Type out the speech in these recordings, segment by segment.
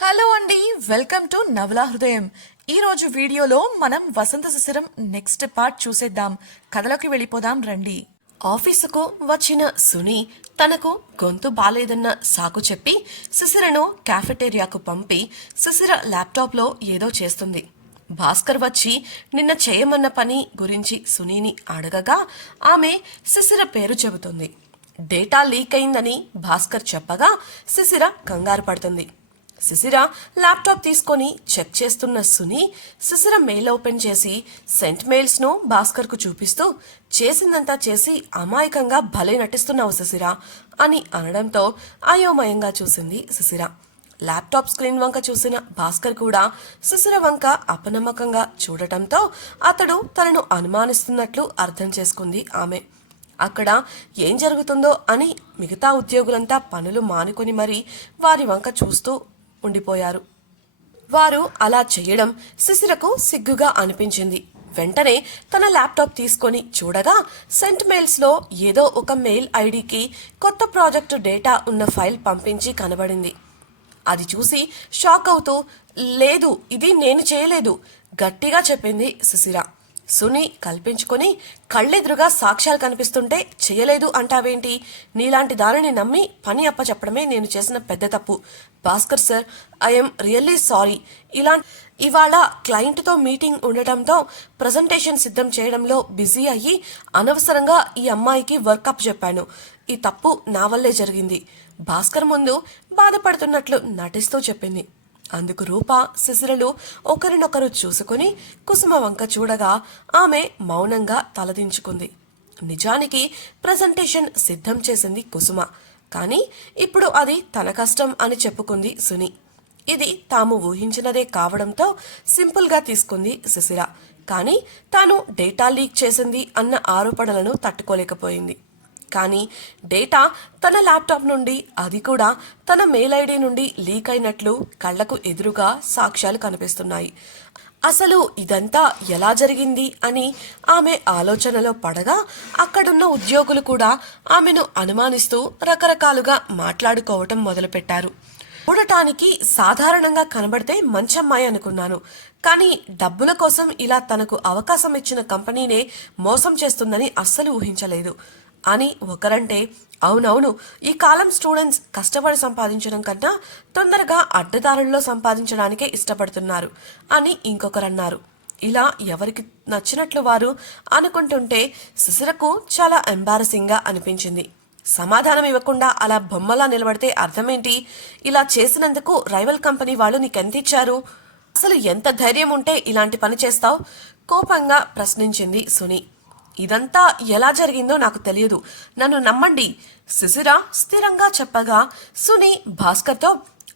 Hello అండి, welcome to నవలా హృదయం. ఈరోజు వీడియోలో మనం వసంత శిశిరం నెక్స్ట్ పార్ట్ చూసేద్దాం. కథలోకి వెళ్ళిపోదాం రండి. ఆఫీసుకు వచ్చిన సుని తనకు గొంతు బాలేదన్న సాకు చెప్పి శిశిరను క్యాఫెటేరియాకు పంపి శిశిర ల్యాప్టాప్లో ఏదో చేస్తుంది. భాస్కర్ వచ్చి నిన్న చేయమన్న పని గురించి సునీని అడగగా ఆమె శిశిర పేరు చెబుతుంది. డేటా లీక్ అయిందని భాస్కర్ చెప్పగా శిశిర కంగారు పడుతుంది. శిశిర ల్యాప్టాప్ తీసుకొని చెక్ చేస్తున్న సుని శిశిర మెయిల్ ఓపెన్ చేసి సెంట్ మెయిల్స్ను భాస్కర్కు చూపిస్తూ చేసిందంతా చేసి అమాయకంగా భలే నటిస్తున్నావు శిశిర అని అనడంతో అయోమయంగా చూసింది శిశిర. ల్యాప్టాప్ స్క్రీన్ వంక చూసిన భాస్కర్ కూడా శిశిర వంక అపనమ్మకంగా చూడటంతో అతడు తనను అనుమానిస్తున్నట్లు అర్థం చేసుకుంది ఆమె. అక్కడ ఏం జరుగుతుందో అని మిగతా ఉద్యోగులంతా పనులు మానుకొని మరీ వారి వంక చూస్తూ ఉండిపోయారు. వారు అలా చేయడం శిశిరకు సిగ్గుగా అనిపించింది. వెంటనే తన ల్యాప్టాప్ తీసుకొని చూడగా సెంట్ మెయిల్స్లో ఏదో ఒక మెయిల్ ఐడికి కొత్త ప్రాజెక్టు డేటా ఉన్న ఫైల్ పంపించి కనబడింది. అది చూసి షాక్ అవుతూ లేదు, ఇది నేను చేయలేదు గట్టిగా చెప్పింది శిశిర. సుని కల్పించుకొని కళ్ళెదురుగా సాక్ష్యాలు కనిపిస్తుంటే చేయలేదు అంటావేంటి? నీలాంటి దానిని నమ్మి పని అప్పచెప్పడమే నేను చేసిన పెద్ద తప్పు. Bhaskar sir, I'm really sorry. ఇవాళ క్లయింట్తో మీటింగ్ ఉండటంతో ప్రజెంటేషన్ సిద్ధం చేయడంలో బిజీ అయ్యి అనవసరంగా ఈ అమ్మాయికి వర్కప్ చెప్పాను. ఈ తప్పు నా వల్లే జరిగింది. భాస్కర్ ముందు బాధపడుతున్నట్లు నటిస్తూ చెప్పింది. అందుకు రూప, శిశిరలు ఒకరినొకరు చూసుకుని కుసుమ వంక చూడగా ఆమె మౌనంగా తలదించుకుంది. నిజానికి ప్రజెంటేషన్ సిద్ధం చేసింది కుసుమ, కానీ ఇప్పుడు అది తన కష్టం అని చెప్పుకుంది సుని. ఇది తాము ఊహించినదే కావడంతో సింపుల్గా తీసుకుంది శిశిర. కానీ తాను డేటా లీక్ చేసింది అన్న ఆరోపణలను తట్టుకోలేకపోయింది. కానీ డేటా తన ల్యాప్టాప్ నుండి, అది కూడా తన మెయిల్ ఐడి నుండి లీక్ అయినట్లు కళ్లకు ఎదురుగా సాక్ష్యాలు కనిపిస్తున్నాయి. అసలు ఇదంతా ఎలా జరిగింది అని ఆమె ఆలోచనలో పడగా అక్కడున్న ఉద్యోగులు కూడా ఆమెను అనుమానిస్తూ రకరకాలుగా మాట్లాడుకోవటం మొదలుపెట్టారు. చూడటానికి సాధారణంగా కనబడితే మంచమ్మాయి అనుకున్నాను, కానీ డబ్బుల కోసం ఇలా తనకు అవకాశం ఇచ్చిన కంపెనీనే మోసం చేస్తుందని అస్సలు ఊహించలేదు అని ఒకరంటే, అవునవును, ఈ కాలం స్టూడెంట్స్ కష్టపడి సంపాదించడం కన్నా తొందరగా అడ్డదారుల్లో సంపాదించడానికే ఇష్టపడుతున్నారు అని ఇంకొకరన్నారు. ఇలా ఎవరికి నచ్చినట్లు వారు అనుకుంటుంటే శిశిరకు చాలా ఎంబారసింగ్గా అనిపించింది. సమాధానం ఇవ్వకుండా అలా బొమ్మలా నిలబడితే అర్థమేంటి? ఇలా చేసినందుకు రైవల్ కంపెనీ వాళ్ళు నీకెంత ఇచ్చారు? అసలు ఎంత ధైర్యం ఉంటే ఇలాంటి పని చేస్తావు? కోపంగా ప్రశ్నించింది సుని. ఇదంతా ఎలా జరిగిందో నాకు తెలియదు, నన్ను నమ్మండి శిశిర స్థిరంగా చెప్పగా సుని భాస్కర్తో,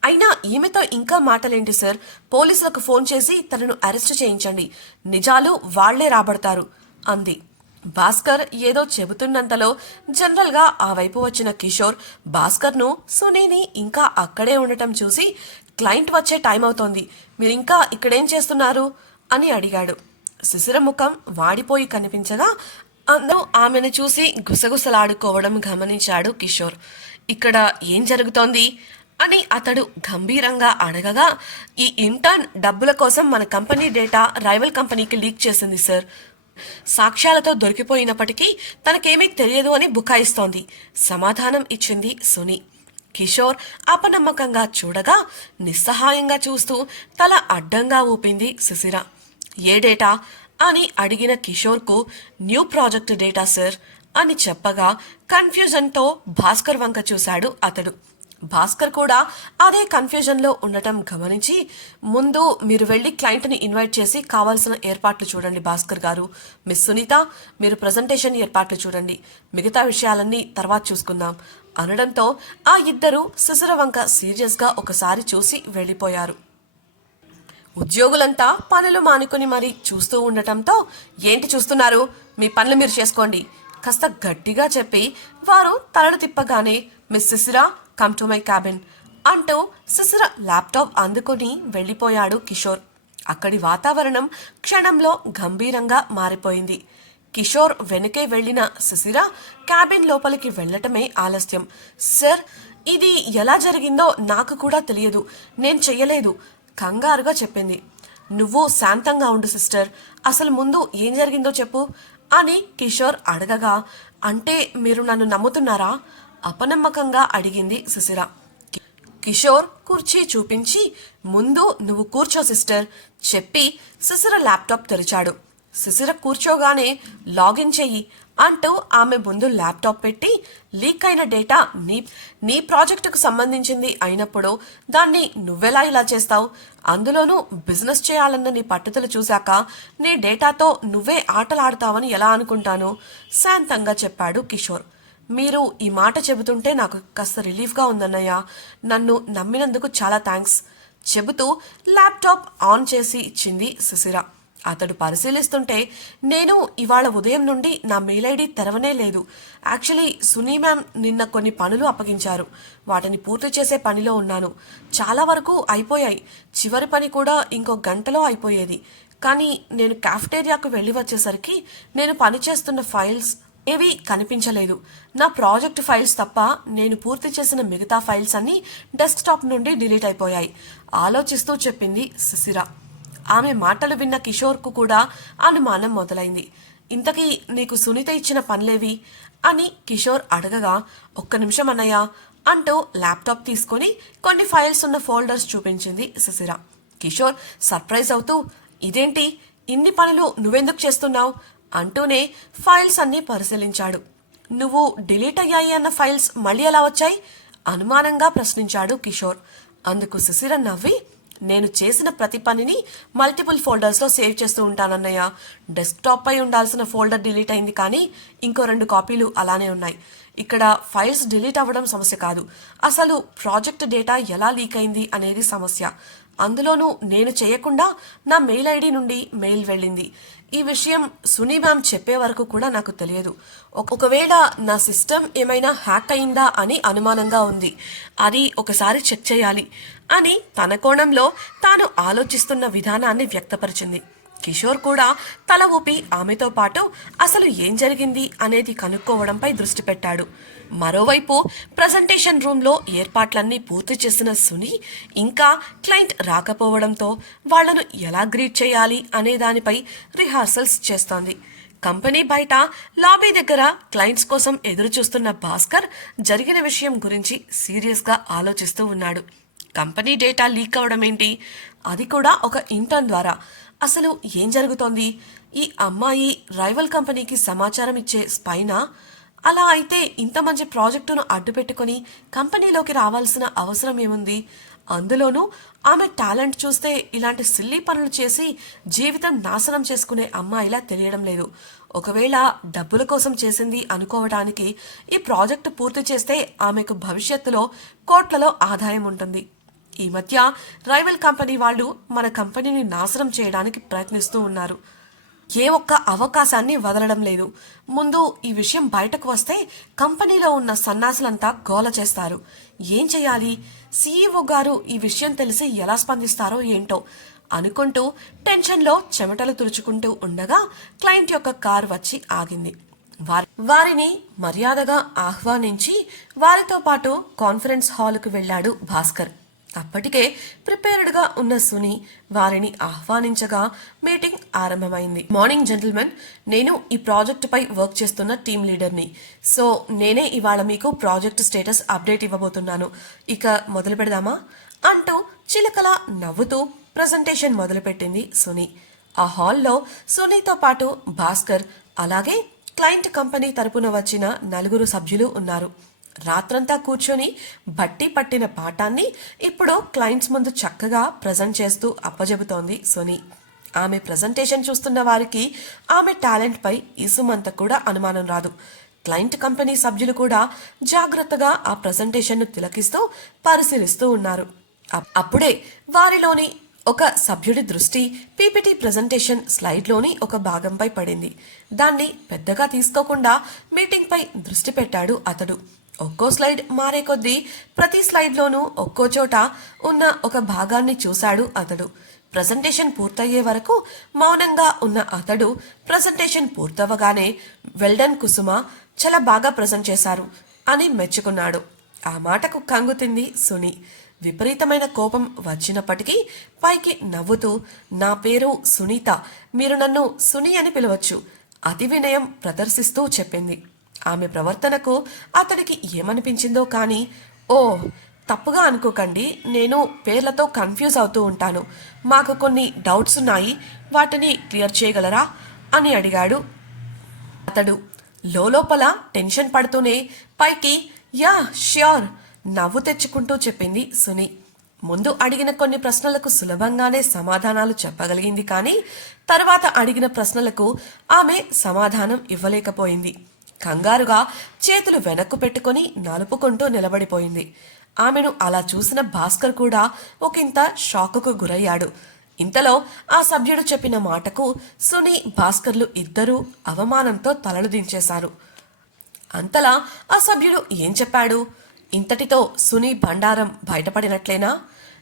అయినా ఈమెతో ఇంకా మాటలేంటి సార్, పోలీసులకు ఫోన్ చేసి తనను అరెస్ట్ చేయించండి, నిజాలు వాళ్లే రాబడతారు అంది. భాస్కర్ ఏదో చెబుతున్నంతలో జనరల్గా ఆ వైపు వచ్చిన కిషోర్ భాస్కర్ను, సునీని ఇంకా అక్కడే ఉండటం చూసి, క్లయింట్ వచ్చే టైం అవుతోంది, మీరింకా ఇక్కడేం చేస్తున్నారు అని అడిగాడు. శిశిర ముఖం వాడిపోయి కనిపించగా అందరూ ఆమెను చూసి గుసగుసలాడుకోవడం గమనించాడు కిషోర్. ఇక్కడ ఏం జరుగుతోంది అని అతడు గంభీరంగా అడగగా, ఈ ఇంటర్న్ డబ్బుల కోసం మన కంపెనీ డేటా రైవల్ కంపెనీకి లీక్ చేసింది సార్. సాక్ష్యాలతో దొరికిపోయినప్పటికీ తనకేమీ తెలియదు అని బుకాయిస్తోంది సమాధానం ఇచ్చింది సుని. కిషోర్ అపనమ్మకంగా చూడగా నిస్సహాయంగా చూస్తూ తల అడ్డంగా ఊపింది శిశిర. ఏ డేటా అని అడిగిన కిషోర్కు న్యూ ప్రాజెక్ట్ డేటా సార్ అని చెప్పగా కన్ఫ్యూజన్తో భాస్కర్ వంక చూశాడు అతడు. భాస్కర్ కూడా అదే కన్ఫ్యూజన్లో ఉండటం గమనించి, ముందు మీరు వెళ్ళి క్లయింట్ని ఇన్వైట్ చేసి కావాల్సిన ఏర్పాట్లు చూడండి భాస్కర్ గారు. మిస్ సునీత, మీరు ప్రజెంటేషన్ ఏర్పాట్లు చూడండి, మిగతా విషయాలన్నీ తర్వాత చూసుకుందాం అనడంతో ఆ ఇద్దరు శిశిర వంక సీరియస్గా ఒకసారి చూసి వెళ్ళిపోయారు. ఉద్యోగులంతా పనులు మానుకుని మరీ చూస్తూ ఉండటంతో, ఏంటి చూస్తున్నారు, మీ పనులు మీరు చేసుకోండి కాస్త గట్టిగా చెప్పి వారు తలలు తిప్పగానే, miss Shishira, come to my cabin అంటూ శిశిర ల్యాప్టాప్ అందుకొని వెళ్ళిపోయాడు కిషోర్. అక్కడి వాతావరణం క్షణంలో గంభీరంగా మారిపోయింది. కిషోర్ వెనుకే వెళ్లిన శిశిర క్యాబిన్ లోపలికి వెళ్లటమే ఆలస్యం. సార్, ఇది ఎలా జరిగిందో నాకు కూడా తెలియదు, నేను చెయ్యలేదు, కంగారుగా చెప్పింది. నువ్వు శాంతంగా ఉండు సిస్టర్, అసలు ముందు ఏం జరిగిందో చెప్పు అని కిషోర్ అడగగా, అంటే మీరు నన్ను నమ్ముతున్నారా? అపనమ్మకంగా అడిగింది సుశిర. కిషోర్ కుర్చీ చూపించి, ముందు నువ్వు కూర్చో సిస్టర్ చెప్పి సుశిర ల్యాప్టాప్ తెరిచాడు. సుశిర కూర్చోగానే లాగిన్ చెయ్యి అంటూ ఆమె ముందు ల్యాప్టాప్ పెట్టి, లీక్ అయిన డేటా నీ ప్రాజెక్టుకు సంబంధించింది అయినప్పుడు దాన్ని నువ్వెలా ఇలా చేస్తావు? అందులోనూ బిజినెస్ చేయాలన్న నీ పట్టుదల చూశాక నీ డేటాతో నువ్వే ఆటలాడతావని ఎలా అనుకుంటాను? శాంతంగా చెప్పాడు కిషోర్. మీరు ఈ మాట చెబుతుంటే నాకు కాస్త రిలీఫ్గా ఉందన్నయ్య, నన్ను నమ్మినందుకు చాలా థ్యాంక్స్ చెబుతూ ల్యాప్టాప్ ఆన్ చేసి ఇచ్చింది సుశిర. అతడు పరిశీలిస్తుంటే, నేను ఇవాళ ఉదయం నుండి నా మెయిల్ ఐడి తెరవనే లేదు. యాక్చువల్లీ సునీ మ్యామ్ నిన్న కొన్ని పనులు అప్పగించారు, వాటిని పూర్తి చేసే పనిలో ఉన్నాను. చాలా వరకు అయిపోయాయి, చివరి పని కూడా ఇంకో గంటలో అయిపోయేది. కానీ నేను క్యాఫ్టేరియాకు వెళ్ళి వచ్చేసరికి నేను పనిచేస్తున్న ఫైల్స్ ఏవి కనిపించలేదు. నా ప్రాజెక్ట్ ఫైల్స్ తప్ప నేను పూర్తి చేసిన మిగతా ఫైల్స్ అన్నీ డెస్క్టాప్ నుండి డిలీట్ అయిపోయాయి ఆలోచిస్తూ చెప్పింది సుశిర. ఆమె మాటలు విన్న కిషోర్కు కూడా అనుమానం మొదలైంది. ఇంతకీ నీకు సునీత ఇచ్చిన పనులేవి అని కిషోర్ అడగగా, ఒక్క నిమిషం అన్నయ్య అంటూ ల్యాప్టాప్ తీసుకొని కొన్ని ఫైల్స్ ఉన్న ఫోల్డర్స్ చూపించింది సుశిర. కిషోర్ సర్ప్రైజ్ అవుతూ, ఇదేంటి ఇన్ని పనులు నువ్వెందుకు చేస్తున్నావు అంటూనే ఫైల్స్ అన్నీ పరిశీలించాడు. నువ్వు డిలీట్ అయ్యాయి అన్న ఫైల్స్ మళ్ళీ ఎలా వచ్చాయి అనుమానంగా ప్రశ్నించాడు కిషోర్. అందుకు సుశిర నవ్వి, నేను చేసిన ప్రతి పనిని మల్టిపుల్ ఫోల్డర్స్లో సేవ్ చేస్తూ ఉంటానన్నయ్య. డెస్క్టాప్ పై ఉండాల్సిన ఫోల్డర్ డిలీట్ అయింది, కానీ ఇంకో 2 కాపీలు అలానే ఉన్నాయి. ఇక్కడ ఫైల్స్ డిలీట్ అవ్వడం సమస్య కాదు, అసలు ప్రాజెక్ట్ డేటా ఎలా లీక్ అయింది అనేది సమస్య. అందులోనూ నేను చేయకుండా నా మెయిల్ ఐడి నుండి మెయిల్ వెళ్ళింది. ఈ విషయం సునీ మ్యామ్ చెప్పే వరకు కూడా నాకు తెలియదు. ఒకవేళ నా సిస్టమ్ ఏమైనా హ్యాక్ అయిందా అని అనుమానంగా ఉంది, అది ఒకసారి చెక్ చేయాలి అని తన కోణంలో తాను ఆలోచిస్తున్న విధానాన్ని వ్యక్తపరిచింది. కిషోర్ కూడా తల ఊపి ఆమెతో పాటు అసలు ఏం జరిగింది అనేది కనుక్కోవడంపై దృష్టి పెట్టాడు. మరోవైపు ప్రజెంటేషన్ రూమ్లో ఏర్పాట్లన్నీ పూర్తి చేసిన సుని ఇంకా క్లయింట్ రాకపోవడంతో వాళ్లను ఎలా గ్రీట్ చేయాలి అనే దానిపై రిహార్సల్స్ చేస్తోంది. కంపెనీ బయట లాబీ దగ్గర క్లయింట్స్ కోసం ఎదురు చూస్తున్న భాస్కర్ జరిగిన విషయం గురించి సీరియస్గా ఆలోచిస్తూ ఉన్నాడు. కంపెనీ డేటా లీక్ అవడం ఏంటి, అది కూడా ఒక ఇంటర్న్ ద్వారా? అసలు ఏం జరుగుతోంది? ఈ అమ్మాయి రైవల్ కంపెనీకి సమాచారం ఇచ్చే స్పైనా? అలా అయితే ఇంత మంచి ప్రాజెక్టును అడ్డుపెట్టుకుని కంపెనీలోకి రావాల్సిన అవసరం ఏముంది? అందులోనూ ఆమె టాలెంట్ చూస్తే ఇలాంటి సిల్లీ పనులు చేసి జీవితం నాశనం చేసుకునే అమ్మాయిలా తెలియడం లేదు. ఒకవేళ డబ్బుల కోసం చేసింది అనుకోవడానికి ఈ ప్రాజెక్టు పూర్తి చేస్తే ఆమెకు భవిష్యత్తులో కోట్లలో ఆదాయం ఉంటుంది. ఈ మధ్య రైవల్ కంపెనీ వాళ్ళు మన కంపెనీని నాశనం చేయడానికి ప్రయత్నిస్తూ ఉన్నారు. ఏ ఒక్క అవకాశాన్ని వదలడం లేదు. ముందు ఈ విషయం బయటకు వస్తే కంపెనీలో ఉన్న సన్నాసులంతా గోల చేస్తారు. ఏం చేయాలి? సీఈఓ గారు ఈ విషయం తెలిసి ఎలా స్పందిస్తారో ఏంటో అనుకుంటూ టెన్షన్లో చెమటలు తుడుచుకుంటూ ఉండగా క్లయింట్ యొక్క కారు వచ్చి ఆగింది. వారిని మర్యాదగా ఆహ్వానించి వారితో పాటు కాన్ఫరెన్స్ హాల్కు వెళ్ళాడు భాస్కర్. అప్పటికే ప్రిపేర్డ్గా ఉన్న సుని వారిని ఆహ్వానించగా మీటింగ్ ఆరంభమైంది. మార్నింగ్ జెంటిల్మెన్, నేను ఈ ప్రాజెక్టుపై వర్క్ చేస్తున్న టీమ్ లీడర్ని. సో నేనే ఇవాళ మీకు ప్రాజెక్ట్ స్టేటస్ అప్డేట్ ఇవ్వబోతున్నాను. ఇక మొదలు పెడదామా అంటూ చిలకలా నవ్వుతూ ప్రజెంటేషన్ మొదలుపెట్టింది సుని. ఆ హాల్లో సునీతో పాటు భాస్కర్, అలాగే క్లయింట్ కంపెనీ తరపున వచ్చిన 4 సభ్యులు ఉన్నారు. రాత్రంతా కూర్చొని బట్టి పట్టిన పాఠాన్ని ఇప్పుడు క్లయింట్స్ ముందు చక్కగా ప్రజెంట్ చేస్తూ అప్పజెబుతోంది సుని. ఆమె ప్రజెంటేషన్ చూస్తున్న వారికి ఆమె టాలెంట్పై ఇసుమంత కూడా అనుమానం రాదు. క్లయింట్ కంపెనీ సభ్యులు కూడా జాగ్రత్తగా ఆ ప్రజెంటేషన్ను తిలకిస్తూ పరిశీలిస్తూ ఉన్నారు. అప్పుడే వారిలోని ఒక సభ్యుడి దృష్టి పీపీటీ ప్రజెంటేషన్ స్లైడ్లోని ఒక భాగంపై పడింది. దాన్ని పెద్దగా తీసుకోకుండా మీటింగ్పై దృష్టి పెట్టాడు అతడు. ఒక్కో స్లైడ్ మారే కొద్దీ ప్రతి స్లైడ్లోనూ ఒక్కో చోట ఉన్న ఒక భాగాన్ని చూశాడు అతడు. ప్రజెంటేషన్ పూర్తయ్యే వరకు మౌనంగా ఉన్న అతడు ప్రజెంటేషన్ పూర్తవగానే, వెల్డన్ కుసుమ, చాలా బాగా ప్రజెంట్ చేశారు అని మెచ్చుకున్నాడు. ఆ మాటకు కంగుతింది సుని. విపరీతమైన కోపం వచ్చినప్పటికీ పైకి నవ్వుతూ, నా పేరు సునీత, మీరు నన్ను సుని అని పిలవచ్చు, అతి వినయం ప్రదర్శిస్తూ చెప్పింది. ఆమె ప్రవర్తనకు అతడికి ఏమనిపించిందో కానీ, ఓ తప్పుగా అనుకోకండి, నేను పేర్లతో కన్ఫ్యూజ్ అవుతూ ఉంటాను, మాకు కొన్ని డౌట్స్ ఉన్నాయి, వాటిని క్లియర్ చేయగలరా అని అడిగాడు అతడు. లోపల టెన్షన్ పడుతూనే పైకి యా ష్యూర్ నవ్వు తెచ్చుకుంటూ చెప్పింది సుని. ముందు అడిగిన కొన్ని ప్రశ్నలకు సులభంగానే సమాధానాలు చెప్పగలిగింది కానీ తర్వాత అడిగిన ప్రశ్నలకు ఆమె సమాధానం ఇవ్వలేకపోయింది. కంగారుగా చేతులు వెనక్కు పెట్టుకొని నలుపుకుంటూ నిలబడిపోయింది. ఆమెను అలా చూసిన భాస్కర్ కూడా ఒకంత షాకుకు గురయ్యాడు. ఇంతలో ఆ సభ్యుడు చెప్పిన మాటకు సుని, భాస్కర్లు ఇద్దరూ అవమానంతో తలలు దించేశారు. అంతలా ఆ సభ్యుడు ఏం చెప్పాడు? ఇంతటితో సుని బండారం బయటపడినట్లేనా?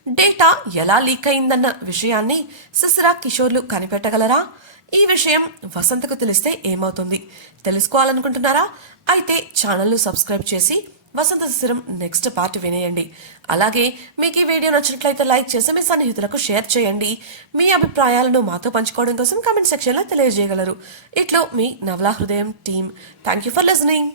డేటా ఎలా లీక్ అయిందన్న విషయాన్ని శిశిర, కిషోర్లు కనిపెట్టగలరా? ఈ విషయం వసంతకు తెలిస్తే ఏమవుతుంది తెలుసుకోవాలనుకుంటున్నారా? అయితే ఛానల్ను సబ్స్క్రైబ్ చేసి వసంత శిశిరం నెక్స్ట్ పార్ట్ వినేయండి. అలాగే మీకు ఈ వీడియో నచ్చినట్లయితే లైక్ చేసి మీ సన్నిహితులకు షేర్ చేయండి. మీ అభిప్రాయాలను మాతో పంచుకోవడం కోసం కామెంట్ సెక్షన్లో తెలియజేయగలరు. ఇట్లో మీ నవలా హృదయం team. Thank you for listening.